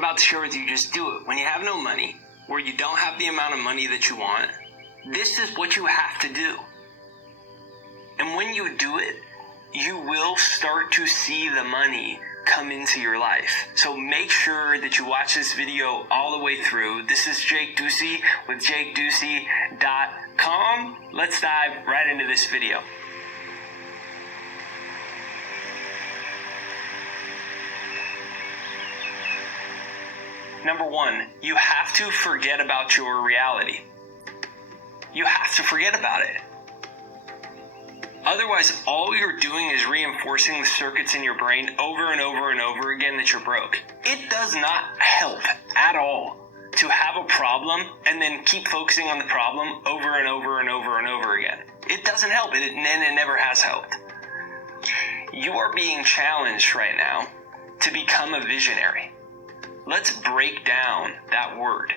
about to share with you, just do it. When you have no money, or you don't have the amount of money that you want, this is what you have to do. And when you do it, you will start to see the money come into your life. So make sure that you watch this video all the way through. This is Jake Ducey with JakeDucey.com. Let's dive right into this video. Number one, you have to forget about your reality. You have to forget about it. Otherwise, all you're doing is reinforcing the circuits in your brain over and over and over again that you're broke. It does not help at all to have a problem and then keep focusing on the problem over and over and over and over again. It doesn't help, and it never has helped. You are being challenged right now to become a visionary. Let's break down that word,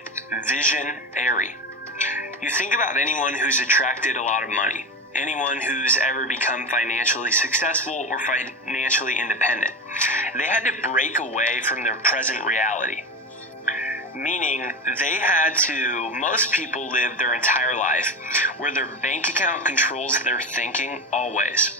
visionary. You think about anyone who's attracted a lot of money, anyone who's ever become financially successful or financially independent. They had to break away from their present reality. Meaning most people live their entire life where their bank account controls their thinking always.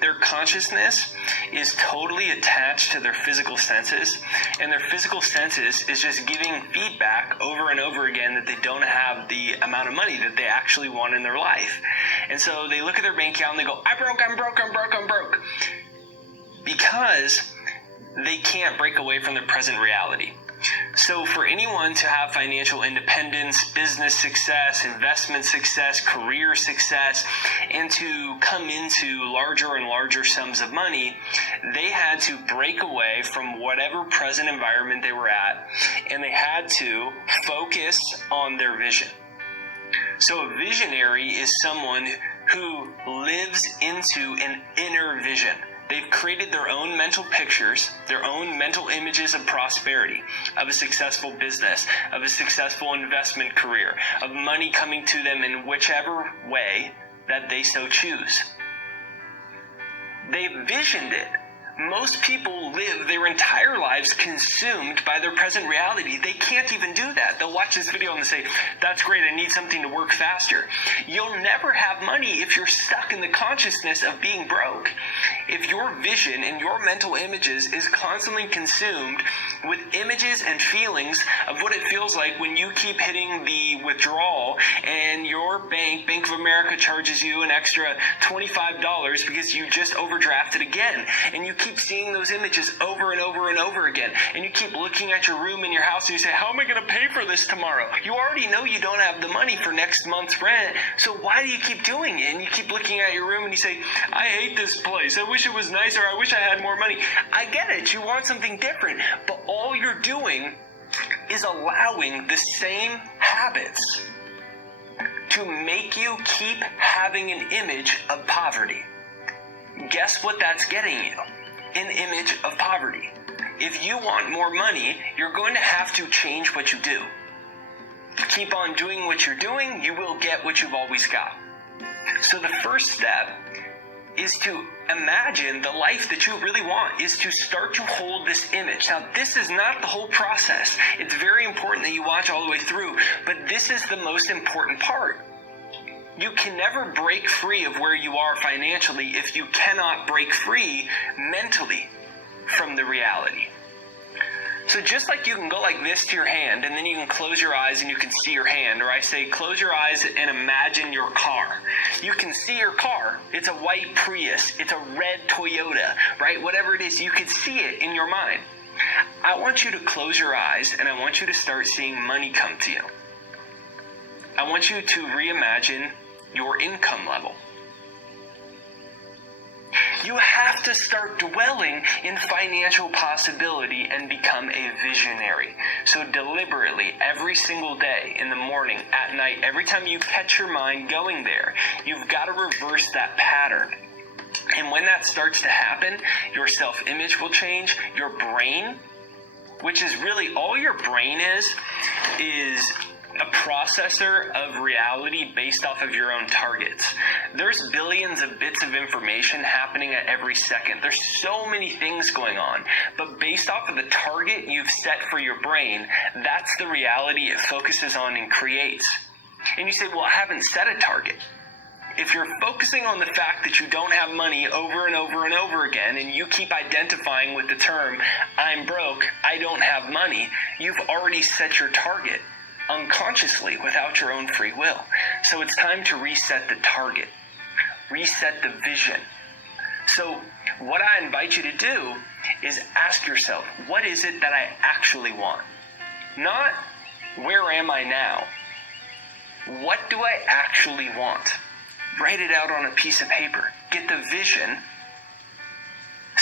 Their consciousness is totally attached to their physical senses, and their physical senses is just giving feedback over and over again that they don't have the amount of money that they actually want in their life. And so they look at their bank account and they go, I'm broke. Because they can't break away from their present reality. So for anyone to have financial independence, business success, investment success, career success, and to come into larger and larger sums of money, they had to break away from whatever present environment they were at, and they had to focus on their vision. So a visionary is someone who lives into an inner vision. They've created their own mental pictures, their own mental images of prosperity, of a successful business, of a successful investment career, of money coming to them in whichever way that they so choose. They've visioned it. Most people live their entire lives consumed by their present reality. They can't even do that. They'll watch this video and they'll say, that's great, I need something to work faster. You'll never have money if you're stuck in the consciousness of being broke. If your vision and your mental images is constantly consumed with images and feelings of what it feels like when you keep hitting the withdrawal and your Bank of America charges you an extra $25 because you just overdrafted again, and you keep seeing those images over and over and over again, and you keep looking at your room in your house and you say, how am I going to pay for this tomorrow? You already know you don't have the money for next month's rent, so why do you keep doing it? And you keep looking at your room and you say, I hate this place, I wish it was nicer, I wish I had more money. I get it, you want something different, but all you're doing is allowing the same habits to make you keep having an image of poverty. Guess what that's getting you? An image of poverty. If you want more money, you're going to have to change what you do. Keep on doing what you're doing, you will get what you've always got. So the first step is to imagine the life that you really want, is to start to hold this image. Now, this is not the whole process. It's very important that you watch all the way through, but this is the most important part. You can never break free of where you are financially if you cannot break free mentally from the reality. So just like you can go like this to your hand, and then you can close your eyes and you can see your hand, or I say close your eyes and imagine your car. You can see your car. It's a white Prius. It's a red Toyota, right? Whatever it is, you can see it in your mind. I want you to close your eyes and I want you to start seeing money come to you. I want you to reimagine your income level. You have to start dwelling in financial possibility and become a visionary. So deliberately, every single day, in the morning, at night, every time you catch your mind going there, you've got to reverse that pattern. And when that starts to happen, your self-image will change. Your brain, which is really all your brain is a a processor of reality based off of your own targets. There's billions of bits of information happening at every second. There's so many things going on, but based off of the target you've set for your brain, that's the reality it focuses on and creates. And you say, well, I haven't set a target. If you're focusing on the fact that you don't have money over and over and over again, and you keep identifying with the term, I'm broke, I don't have money, you've already set your target unconsciously without your own free will. So it's time to reset the target, reset the vision. So what I invite you to do is ask yourself, what is it that I actually want? Not, where am I now? What do I actually want? Write it out on a piece of paper. Get the vision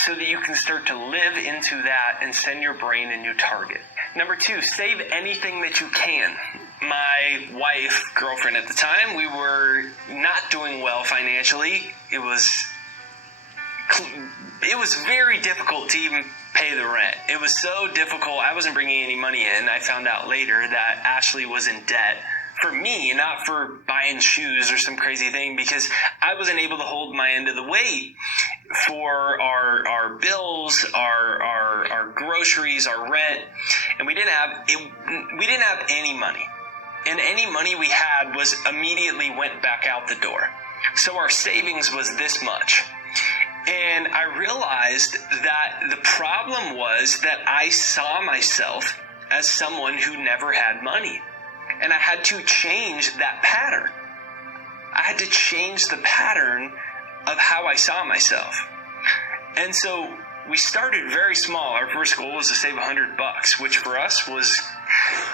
so that you can start to live into that and send your brain a new target. Number 2, save anything that you can. My wife, girlfriend at the time, we were not doing well financially. It was very difficult to even pay the rent. It was so difficult. I wasn't bringing any money in. I found out later that Ashley was in debt. For me, not for buying shoes or some crazy thing, because I wasn't able to hold my end of the weight for our bills, our groceries, our rent, and we didn't have any money. And any money we had was immediately went back out the door. So our savings was this much. And I realized that the problem was that I saw myself as someone who never had money. And I had to change that pattern. I had to change the pattern of how I saw myself. And so we started very small. Our first goal was to save $100, which for us was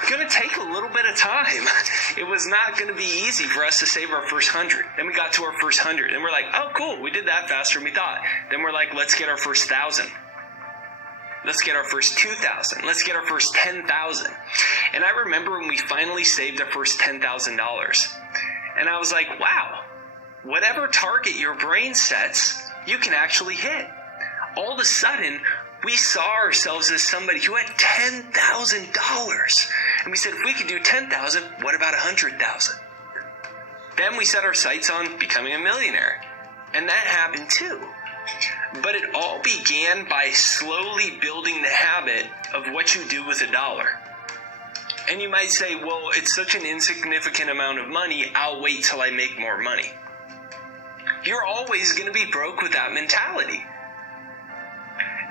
going to take a little bit of time. It was not going to be easy for us to save our first 100. Then we got to our first 100, and we're like, oh, cool, we did that faster than we thought. Then we're like, let's get our first 1,000. Let's get our first 2,000. Let's get our first 10,000. And I remember when we finally saved our first $10,000. And I was like, wow, whatever target your brain sets, you can actually hit. All of a sudden, we saw ourselves as somebody who had $10,000. And we said, if we could do 10,000, what about 100,000? Then we set our sights on becoming a millionaire. And that happened too. But it all began by slowly building the habit of what you do with $1. And you might say, well, it's such an insignificant amount of money, I'll wait till I make more money. You're always going to be broke with that mentality.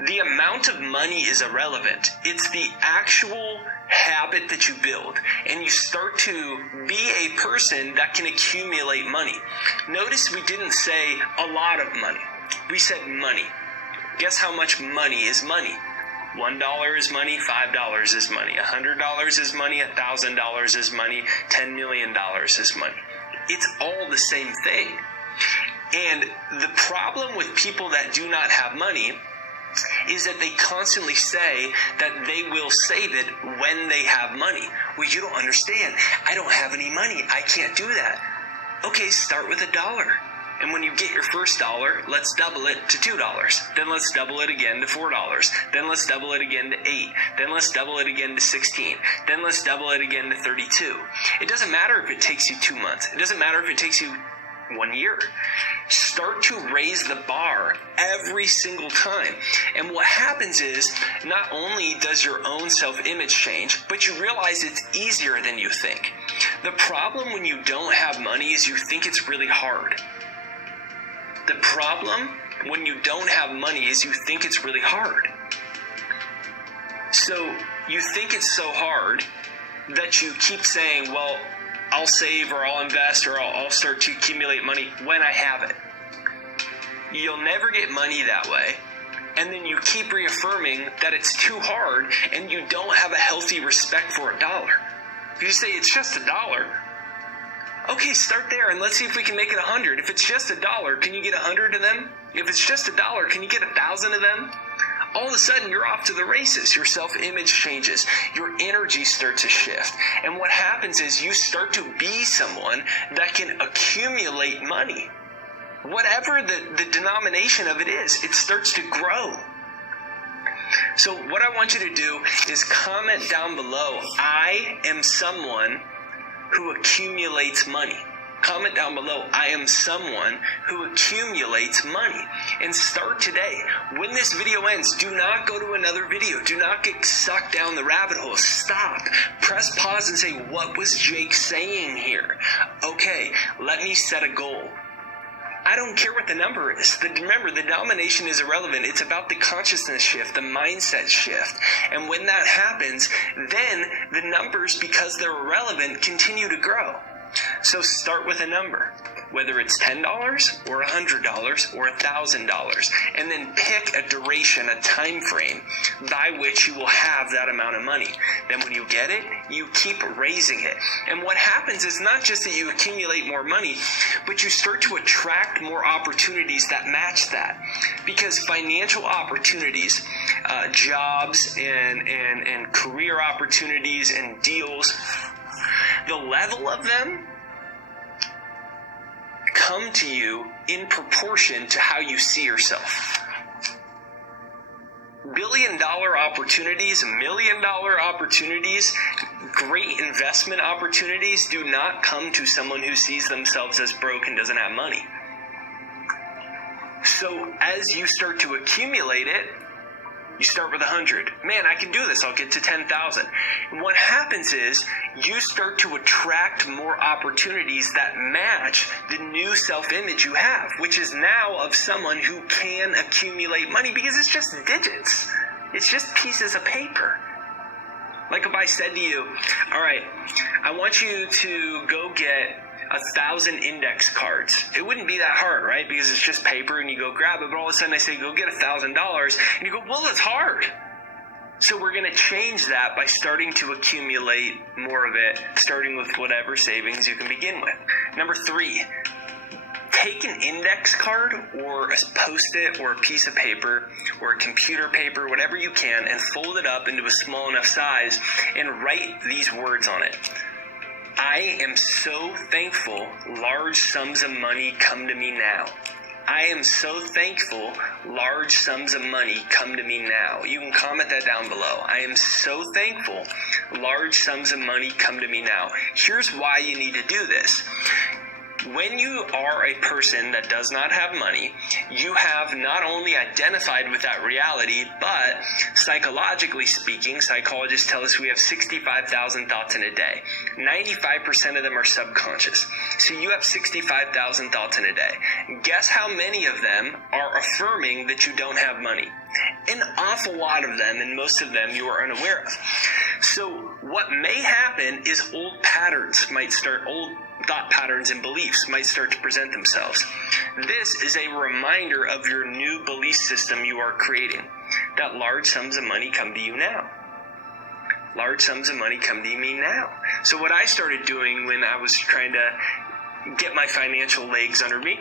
The amount of money is irrelevant. It's the actual habit that you build. And you start to be a person that can accumulate money. Notice we didn't say a lot of money. We said money. Guess how much money is money? $1 is money, $5 is money, $100 is money, $1,000 is money, $10 million is money. It's all the same thing. And the problem with people that do not have money is that they constantly say that they will save it when they have money. Well, you don't understand. I don't have any money. I can't do that. Okay, start with $1. And when you get your first $1, let's double it to $2. Then let's double it again to $4. Then let's double it again to $8. Then let's double it again to $16. Then let's double it again to $32. It doesn't matter if it takes you 2 months. It doesn't matter if it takes you 1 year. Start to raise the bar every single time. And what happens is, not only does your own self-image change, but you realize it's easier than you think. The problem when you don't have money is you think it's really hard. The problem when you don't have money is you think it's really hard. So you think it's so hard that you keep saying, well, I'll save or I'll invest or I'll start to accumulate money when I have it. You'll never get money that way. And then you keep reaffirming that it's too hard and you don't have a healthy respect for $1. If you say it's just $1, okay, start there and let's see if we can make it 100. If it's just $1, can you get 100 of them? If it's just $1, can you get 1,000 of them? All of a sudden, you're off to the races. Your self-image changes. Your energy starts to shift. And what happens is you start to be someone that can accumulate money. Whatever the denomination of it is, it starts to grow. So what I want you to do is comment down below, I am someone who accumulates money. Comment down below, I am someone who accumulates money. And start today. When this video ends, do not go to another video. Do not get sucked down the rabbit hole. Stop. Press pause and say, what was Jake saying here? Okay, let me set a goal. I don't care what the number is. Remember, the denomination is irrelevant. It's about the consciousness shift, the mindset shift. And when that happens, then the numbers, because they're irrelevant, continue to grow. So start with a number, whether it's $10 or $100 or $1,000, and then pick a duration, a time frame by which you will have that amount of money. Then when you get it, you keep raising it. And what happens is not just that you accumulate more money, but you start to attract more opportunities that match that. Because financial opportunities, jobs and career opportunities and deals, the level of them come to you in proportion to how you see yourself. $1 billion opportunities, $1 million opportunities, great investment opportunities do not come to someone who sees themselves as broke and doesn't have money. So as you start to accumulate it, you start with 100. Man, I can do this. I'll get to 10,000. And what happens is you start to attract more opportunities that match the new self-image you have, which is now of someone who can accumulate money because it's just digits. It's just pieces of paper. Like if I said to you, all right, I want you to go get 1,000 index cards. It wouldn't be that hard, right? Because it's just paper and you go grab it, but all of a sudden I say, go get $1,000, and you go, well, it's hard. So we're going to change that by starting to accumulate more of it, starting with whatever savings you can begin with. Number 3, take an index card or a Post-it or a piece of paper or a computer paper, whatever you can, and fold it up into a small enough size and write these words on it. I am so thankful large sums of money come to me now. I am so thankful large sums of money come to me now. You can comment that down below. I am so thankful large sums of money come to me now. Here's why you need to do this. When you are a person that does not have money, you have not only identified with that reality, but psychologically speaking, psychologists tell us we have 65,000 thoughts in a day. 95% of them are subconscious. So you have 65,000 thoughts in a day. Guess how many of them are affirming that you don't have money? An awful lot of them, and most of them you are unaware of. So what may happen is old thought patterns and beliefs might start to present themselves. This is a reminder of your new belief system you are creating, that large sums of money come to you now. Large sums of money come to me now. So what I started doing when I was trying to get my financial legs under me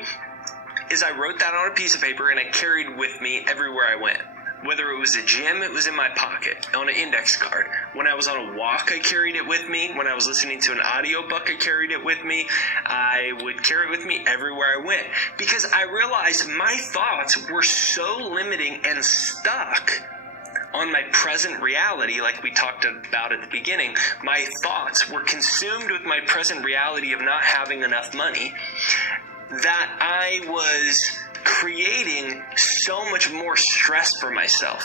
is I wrote that on a piece of paper and I carried with me everywhere I went. Whether it was a gym, it was in my pocket, on an index card. When I was on a walk, I carried it with me. When I was listening to an audiobook, I carried it with me. I would carry it with me everywhere I went. Because I realized my thoughts were so limiting and stuck on my present reality, like we talked about at the beginning. My thoughts were consumed with my present reality of not having enough money, that I was creating so much more stress for myself.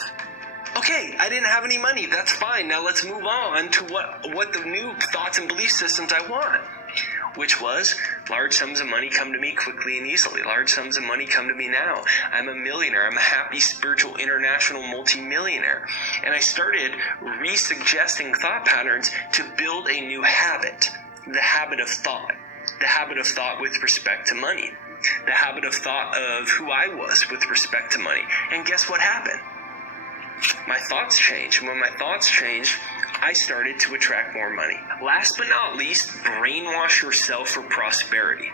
Okay, I didn't have any money. That's fine. Now let's move on to what the new thoughts and belief systems I want, which was large sums of money come to me quickly and easily. Large sums of money come to me now. I'm a millionaire. I'm a happy, spiritual, international multimillionaire. And I started resuggesting thought patterns to build a new habit, the habit of thought. The habit of thought with respect to money. The habit of thought of who I was with respect to money. And guess what happened? My thoughts changed. When my thoughts changed, I started to attract more money. Last but not least, brainwash yourself for prosperity.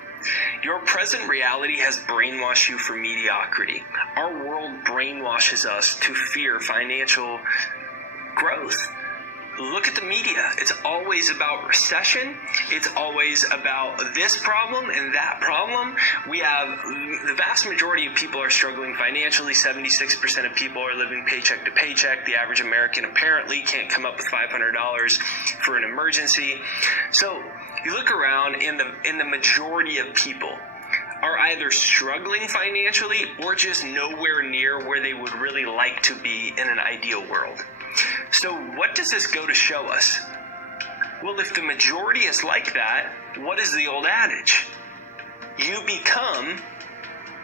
Your present reality has brainwashed you for mediocrity. Our world brainwashes us to fear financial growth. look at the media. It's always about recession. It's always about this problem and that problem. We have the vast majority of people are struggling financially. 76% of people are living paycheck to paycheck. The average American apparently can't come up with $500 for an emergency. So you look around, and the majority of people are either struggling financially or just nowhere near where they would really like to be in an ideal world. So what does this go to show us? Well, if the majority is like that, what is the old adage? You become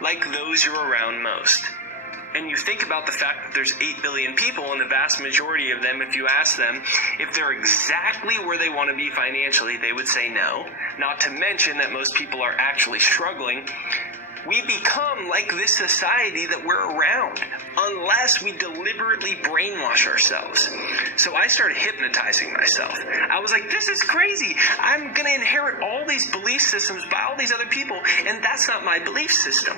like those you're around most. And you think about the fact that there's 8 billion people, and the vast majority of them, if you ask them if they're exactly where they want to be financially, they would say no. Not to mention that most people are actually struggling. We become like this society that we're around unless we deliberately brainwash ourselves. So I started hypnotizing myself. I was like, this is crazy. I'm going to inherit all these belief systems by all these other people, and that's not my belief system.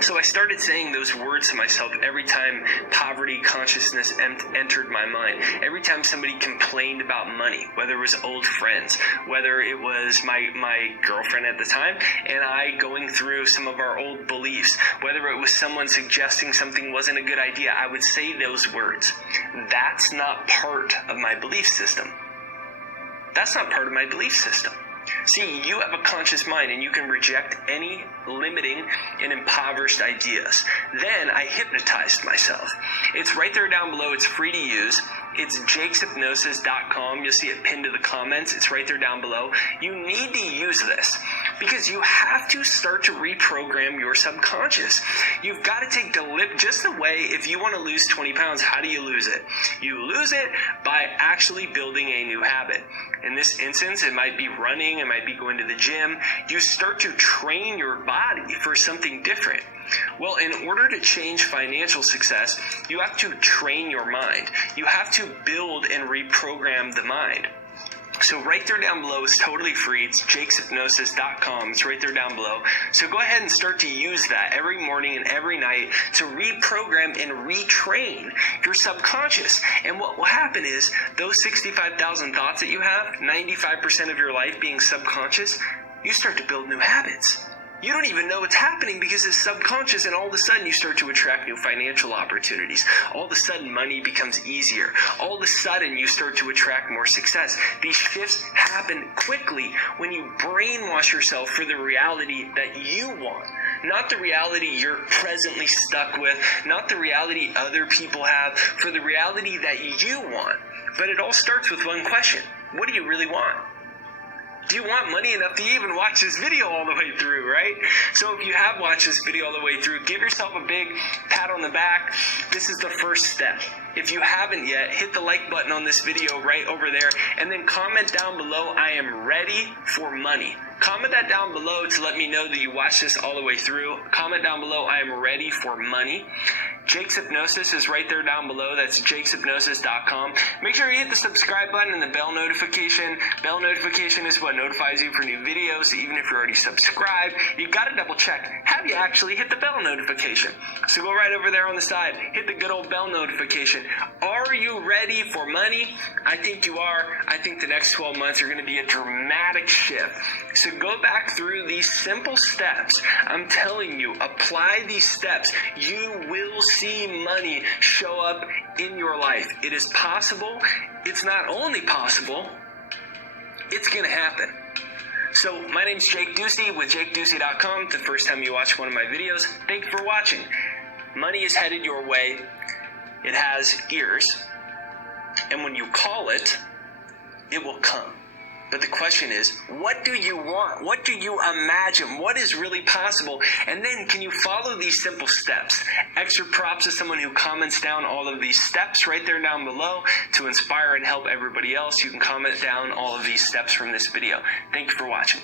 So I started saying those words to myself every time poverty consciousness entered my mind. Every time somebody complained about money, whether it was old friends, whether it was my girlfriend at the time, and I going through some of our old beliefs, whether it was someone suggesting something wasn't a good idea, I would say those words. That's not part of my belief system. That's not part of my belief system. See, you have a conscious mind, and you can reject any limiting and impoverished ideas. Then I hypnotized myself. It's right there down below. It's free to use. It's jakeshypnosis.com. You'll see it pinned to the comments. It's right there down below. You need to use this because you have to start to reprogram your subconscious. You've got to take just the way, if you want to lose 20 pounds, how do you lose it? You lose it by actually building a new habit. In this instance, it might be running, it might be going to the gym. You start to train your body for something different. Well, in order to change financial success, you have to train your mind. You have to build and reprogram the mind. So right there down below is totally free. It's jakeshypnosis.com. It's right there down below. So go ahead and start to use that every morning and every night to reprogram and retrain your subconscious. And what will happen is those 65,000 thoughts that you have, 95% of your life being subconscious, you start to build new habits. You don't even know what's happening because it's subconscious, and all of a sudden you start to attract new financial opportunities. All of a sudden money becomes easier. All of a sudden you start to attract more success. These shifts happen quickly when you brainwash yourself for the reality that you want. Not the reality you're presently stuck with, not the reality other people have, for the reality that you want. But it all starts with one question. What do you really want? Do you want money enough to even watch this video all the way through, right? So if you have watched this video all the way through, give yourself a big pat on the back. This is the first step. If you haven't yet, hit the like button on this video right over there, and then comment down below, I am ready for money. Comment that down below to let me know that you watched this all the way through. Comment down below, I am ready for money. Jake's Hypnosis is right there down below. That's jakeshypnosis.com. Make sure you hit the subscribe button and the bell notification. Bell notification is what notifies you for new videos. Even if you're already subscribed, you've got to double check. Have you actually hit the bell notification? So go right over there on the side. Hit the good old bell notification. Are you ready for money? I think you are. I think the next 12 months are going to be a dramatic shift. So go back through these simple steps. I'm telling you, apply these steps. You will see money show up in your life. It is possible. It's not only possible, it's going to happen. So my name's Jake Ducey with JakeDucey.com. The first time you watch one of my videos, thank you for watching. Money is headed your way. It has ears. And when you call it, it will come. But the question is, what do you want? What do you imagine? What is really possible? And then can you follow these simple steps? Extra props to someone who comments down all of these steps right there down below to inspire and help everybody else. You can comment down all of these steps from this video. Thank you for watching.